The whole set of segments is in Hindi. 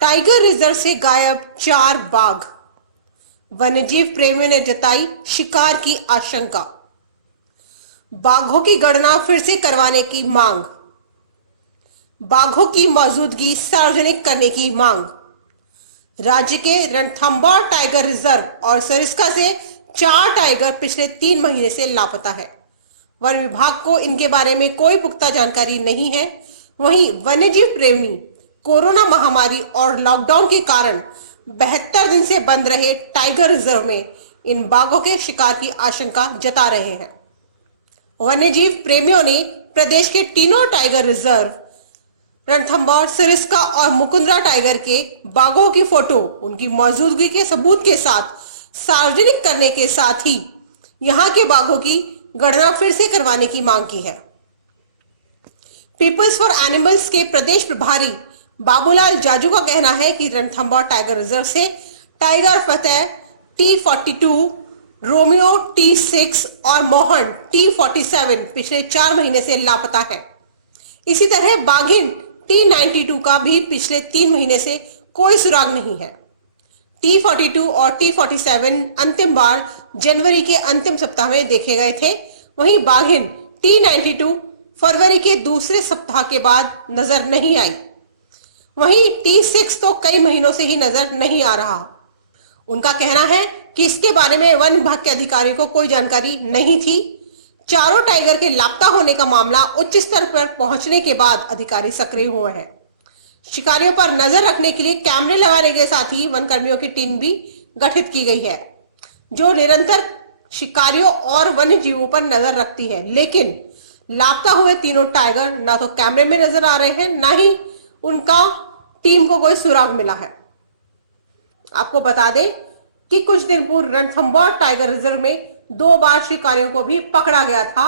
टाइगर रिजर्व से गायब 4 बाघ। वन्यजीव प्रेमियों ने जताई शिकार की आशंका। बाघों की गणना फिर से करवाने की मांग। बाघों की मौजूदगी सार्वजनिक करने की मांग। राज्य के रणथंभौर टाइगर रिजर्व और सरिस्का से 4 टाइगर पिछले 3 महीने से लापता है। वन विभाग को इनके बारे में कोई पुख्ता जानकारी नहीं है। वहीं वन्यजीव प्रेमी कोरोना महामारी और लॉकडाउन के कारण 72 दिन से बंद रहे टाइगर रिजर्व में इन बाघों के शिकार की आशंका जता रहे हैं। वन्यजीव प्रेमियों ने प्रदेश के तीनों टाइगर रिजर्व रणथंभौर, सरिस्का और मुकुंदरा टाइगर के बाघों की फोटो उनकी मौजूदगी के सबूत के साथ सार्वजनिक करने के साथ ही यहां के बाघों की गणना फिर से करवाने की मांग की है। पीपल्स फॉर एनिमल्स के प्रदेश प्रभारी बाबूलाल जाजू का कहना है कि रणथंभौर टाइगर रिजर्व से टाइगर फतेह T42, रोमियो T6 और मोहन T47 पिछले 4 महीने से लापता है। इसी तरह बाघिन T92 का भी पिछले 3 महीने से कोई सुराग नहीं है। T42 और T47 अंतिम बार जनवरी के अंतिम सप्ताह में देखे गए थे। वहीं बाघिन T92 फरवरी के दूसरे सप्ताह के बाद नजर नहीं आई। वहीं T6 तो कई महीनों से ही नजर नहीं आ रहा। उनका कहना है कि इसके बारे में वन विभाग के अधिकारियों को कोई जानकारी नहीं थी। चारों टाइगर के लापता होने का मामला उच्च स्तर पर पहुंचने के बाद अधिकारी सक्रिय हुए हैं। शिकारियों पर नजर रखने के लिए कैमरे लगाने के साथ ही वन कर्मियों की टीम भी गठित की गई है, जो निरंतर शिकारियों और वन्य जीवों पर नजर रखती है। लेकिन लापता हुए तीनों टाइगर ना तो कैमरे में नजर आ रहे हैं, ना ही उनका टीम को कोई सुराग मिला है। आपको बता दें कि कुछ दिन पूर्व रणथंभौर टाइगर रिजर्व में 2 बार शिकारियों को भी पकड़ा गया था।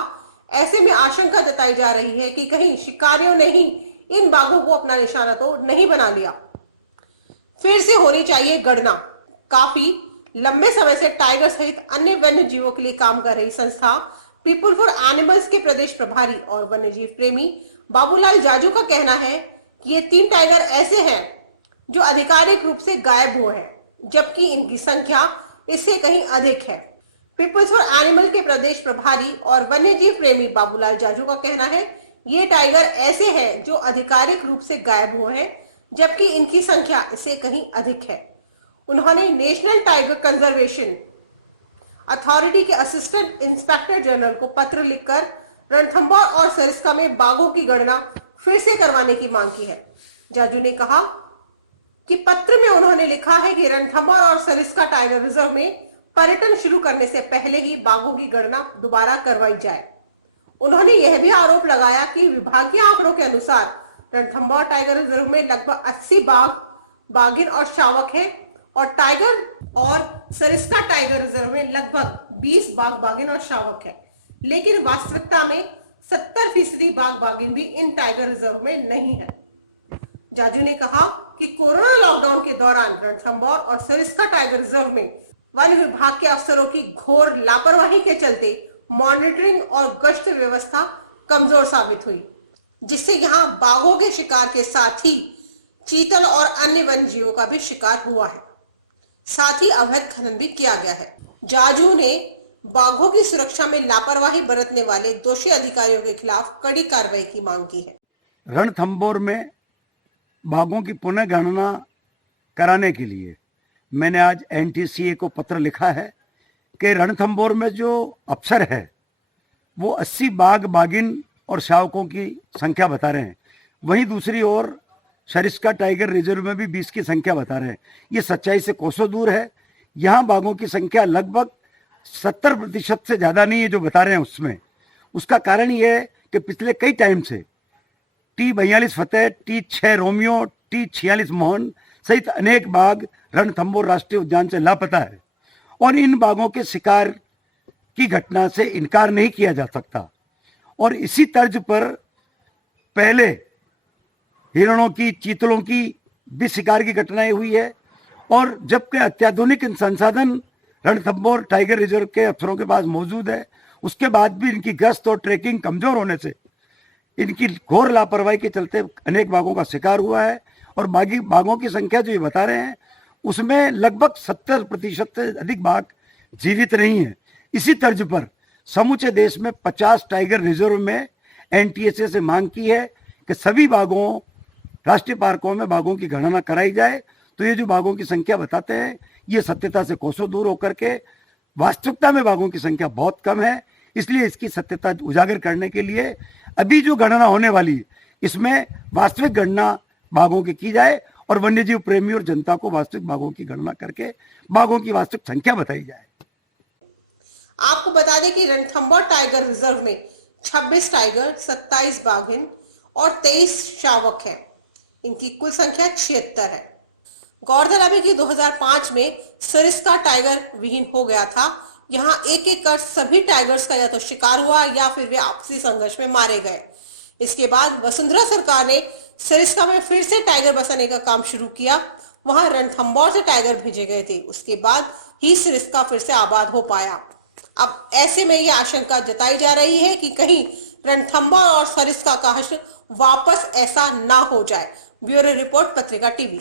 ऐसे में आशंका जताई जा रही है कि कहीं शिकारियों ने ही इन बाघों को अपना निशाना तो नहीं बना लिया। फिर से होनी चाहिए गणना। काफी लंबे समय से टाइगर सहित अन्य वन्य जीवों के लिए काम कर रही संस्था पीपल फॉर एनिमल्स के प्रदेश प्रभारी और वन्यजीव प्रेमी बाबूलाल जाजू का कहना है कि ये 3 टाइगर ऐसे हैं जो आधिकारिक रूप से गायब हुए हैं, जबकि इनकी संख्या इससे कहीं अधिक है। पीपल्स फॉर एनिमल के प्रदेश प्रभारी और वन्यजीव प्रेमी बाबूलाल जाजू का कहना है ये टाइगर ऐसे हैं जो आधिकारिक रूप से गायब हुए हैं, जबकि इनकी संख्या इससे कहीं अधिक है। उन्होंने नेशनल टाइगर कंजर्वेशन अथॉरिटी के असिस्टेंट इंस्पेक्टर जनरल को पत्र लिखकर रणथंभौर और सरिस्का में बाघों की गणना फिर से करवाने की मांग की है। जाजू ने कहा कि पत्र में उन्होंने लिखा है कि रणथंभौर और सरिस्का टाइगर रिजर्व में पर्यटन शुरू करने से पहले ही बाघों की गणना दोबारा करवाई जाए। उन्होंने यह भी आरोप लगाया कि विभागीय आंकड़ों के अनुसार रणथंभौर टाइगर रिजर्व में लगभग 80 बाघ, बाघिन और शावक हैं और टाइगर और सरिस्का टाइगर रिजर्व में लगभग 20 बाघ, बाघिन और शावक है। लेकिन वास्तविकता में 70% बाघ, बाघिन भी इन टाइगर रिजर्व में नहीं है। जाजू ने कहा कि कोरोना लॉकडाउन के दौरान रणथंभौर और सरिस्का टाइगर रिजर्व में वन विभाग के अफसरों की घोर लापरवाही के चलते मॉनिटरिंग और गश्त व्यवस्था कमजोर साबित हुई, जिससे यहां बाघों के शिकार के साथ ही चीतल और अन्य वन्य जीवों का भी शिकार हुआ है। साथ ही अवैध खनन भी किया गया है। जाजू ने बाघों की सुरक्षा में लापरवाही बरतने वाले दोषी अधिकारियों के खिलाफ कड़ी कार्रवाई की मांग की है। रणथंभौर में बाघों की पुनः गणना कराने के लिए मैंने आज NTCA को पत्र लिखा है कि रणथंभौर में जो अफसर है वो 80 बाघ, बाघिन और शावकों की संख्या बता रहे हैं। वहीं दूसरी ओर सरिस्का टाइगर रिजर्व में भी 20 की संख्या बता रहे हैं। ये सच्चाई से कोसों दूर है। यहाँ बाघों की संख्या लगभग 70% से ज़्यादा नहीं है जो बता रहे हैं उसमें। उसका कारण ये है कि पिछले कई टाइम से T42 फतेह, T6 रोमियो, T46 मोहन सहित अनेक बाघ रणथंभौर राष्ट्रीय उद्यान से लापता है और इन बाघों के शिकार की घटना से इनकार नहीं किया जा सकता। और इसी तर्ज पर पहले हिरणों की, चीतलों की भी शिकार की घटनाएं हुई है और जबकि अत्याधुनिक संसाधन रणथंभौर टाइगर रिजर्व के अफसरों के पास मौजूद है, उसके बाद भी इनकी गश्त और ट्रैकिंग कमजोर होने से इनकी घोर लापरवाही के चलते अनेक बाघों का शिकार हुआ है और बाघों की संख्या जो ये बता रहे हैं उसमें लगभग 70% से अधिक बाघ जीवित नहीं है। इसी तर्ज पर समूचे देश में 50 टाइगर रिजर्व में एनटीएसए से मांग की है कि सभी बाघों राष्ट्रीय पार्कों में बाघों की गणना कराई जाए। तो ये जो बाघों की संख्या बताते हैं ये सत्यता से कोसों दूर होकर के वास्तविकता में बाघों की संख्या बहुत कम है। इसलिए इसकी सत्यता उजागर करने के लिए अभी जो गणना होने वाली है इसमें वास्तविक गणना बाघों की जाए और वन्यजीव प्रेमी और जनता को वास्तविक बाघों की गणना करके बाघों की वास्तविक संख्या बताई जाए। आपको बता दें कि रणथंभौर टाइगर रिजर्व में 26 टाइगर, 27 बाघिन और 23 शावक हैं। इनकी कुल संख्या 76 है। गौरतलब है कि 2005 में सरिस्का टाइगर विहीन हो गया था। यहाँ एक एक कर सभी टाइगर्स का या तो शिकार हुआ या फिर वे आपसी संघर्ष में मारे गए। इसके बाद वसुंधरा सरकार ने सरिस्का में फिर से टाइगर बसाने का काम शुरू किया। वहां रणथंभौर से टाइगर भेजे गए थे। उसके बाद ही सरिस्का फिर से आबाद हो पाया। अब ऐसे में यह आशंका जताई जा रही है कि कहीं रणथंभौर और सरिस्का का हश्र वापस ऐसा ना हो जाए। ब्यूरो रिपोर्ट, पत्रिका टीवी।